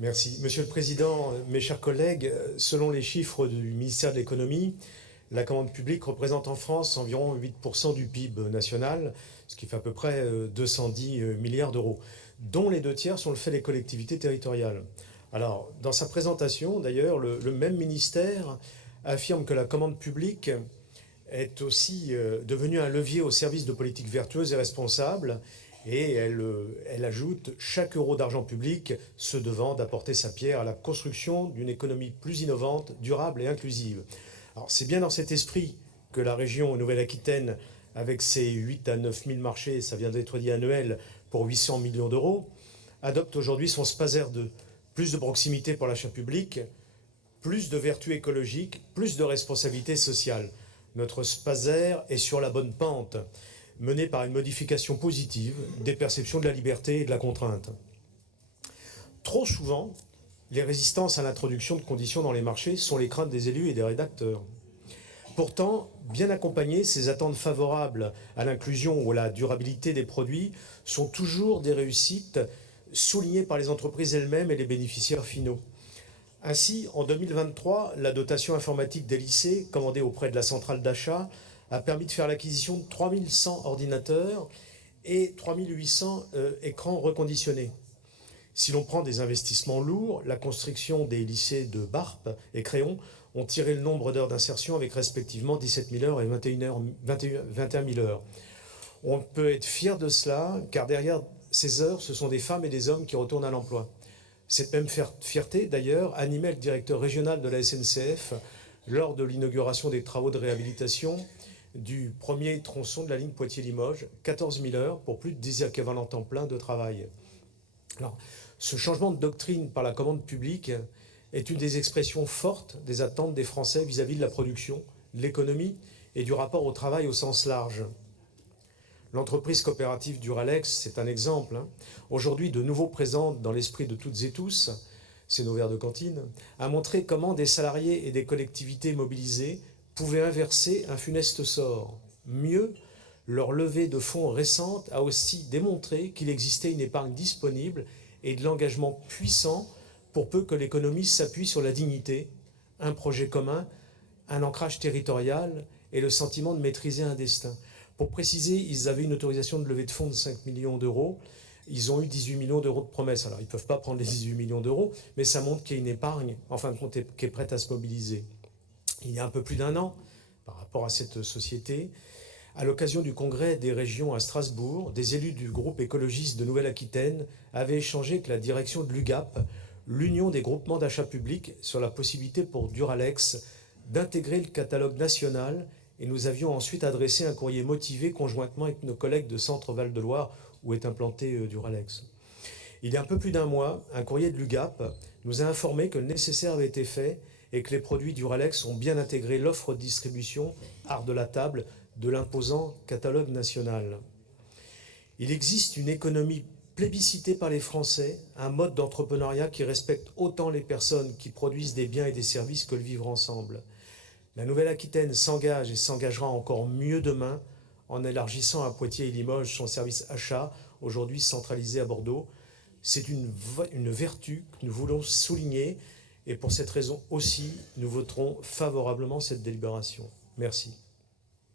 Merci. Monsieur le Président, mes chers collègues, selon les chiffres du ministère de l'Économie, la commande publique représente en France environ 8% du PIB national, ce qui fait à peu près 210 milliards d'euros, dont les 2 tiers sont le fait des collectivités territoriales. Alors, dans sa présentation, d'ailleurs, le même ministère affirme que la commande publique est aussi devenue un levier au service de politiques vertueuses et responsables. Et elle ajoute « Chaque euro d'argent public se devant d'apporter sa pierre à la construction d'une économie plus innovante, durable et inclusive ». Alors c'est bien dans cet esprit que la région Nouvelle-Aquitaine, avec ses 8 à 9 000 marchés, ça vient d'être dit annuels, pour 800 millions d'euros, adopte aujourd'hui son SPASER 2. Plus de proximité pour l'achat public, plus de vertu écologique, plus de responsabilité sociale. Notre SPASER est sur la bonne pente, menée par une modification positive des perceptions de la liberté et de la contrainte. Trop souvent, les résistances à l'introduction de conditions dans les marchés sont les craintes des élus et des rédacteurs. Pourtant, bien accompagnées, ces attentes favorables à l'inclusion ou à la durabilité des produits sont toujours des réussites soulignées par les entreprises elles-mêmes et les bénéficiaires finaux. Ainsi, en 2023, la dotation informatique des lycées, commandée auprès de la centrale d'achat, a permis de faire l'acquisition de 3100 ordinateurs et 3800 écrans reconditionnés. Si l'on prend des investissements lourds, la construction des lycées de Barp et Créon ont tiré le nombre d'heures d'insertion avec respectivement 17 000 heures et 21 000 heures. On peut être fier de cela, car derrière ces heures, ce sont des femmes et des hommes qui retournent à l'emploi. Cette même fierté, d'ailleurs, animait le directeur régional de la SNCF lors de l'inauguration des travaux de réhabilitation du premier tronçon de la ligne Poitiers-Limoges, 14 000 heures pour plus de 10 équivalents temps plein de travail. Alors, ce changement de doctrine par la commande publique est une des expressions fortes des attentes des Français vis-à-vis de la production, de l'économie et du rapport au travail au sens large. L'entreprise coopérative Duralex, c'est un exemple, aujourd'hui de nouveau présente dans l'esprit de toutes et tous, c'est nos verres de cantine, a montré comment des salariés et des collectivités mobilisées pouvaient inverser un funeste sort. Mieux, leur levée de fonds récente a aussi démontré qu'il existait une épargne disponible et de l'engagement puissant pour peu que l'économie s'appuie sur la dignité, un projet commun, un ancrage territorial et le sentiment de maîtriser un destin. Pour préciser, ils avaient une autorisation de levée de fonds de 5 millions d'euros. Ils ont eu 18 millions d'euros de promesses. Alors, ils ne peuvent pas prendre les 18 millions d'euros, mais ça montre qu'il y a une épargne, en fin de compte, qui est prête à se mobiliser. Il y a un peu plus d'un an, par rapport à cette société, à l'occasion du congrès des régions à Strasbourg, des élus du groupe écologiste de Nouvelle-Aquitaine avaient échangé avec la direction de l'UGAP, l'Union des groupements d'achat public, sur la possibilité pour Duralex d'intégrer le catalogue national, et nous avions ensuite adressé un courrier motivé conjointement avec nos collègues de Centre Val-de-Loire, où est implanté Duralex. Il y a un peu plus d'un mois, un courrier de l'UGAP nous a informé que le nécessaire avait été fait et que les produits Duralex ont bien intégré l'offre de distribution art de la table de l'imposant catalogue national. Il existe une économie plébiscitée par les Français, un mode d'entrepreneuriat qui respecte autant les personnes qui produisent des biens et des services que le vivre ensemble. La Nouvelle-Aquitaine s'engage et s'engagera encore mieux demain en élargissant à Poitiers et Limoges son service achat, aujourd'hui centralisé à Bordeaux. C'est une vertu que nous voulons souligner et pour cette raison aussi, nous voterons favorablement cette délibération. Merci.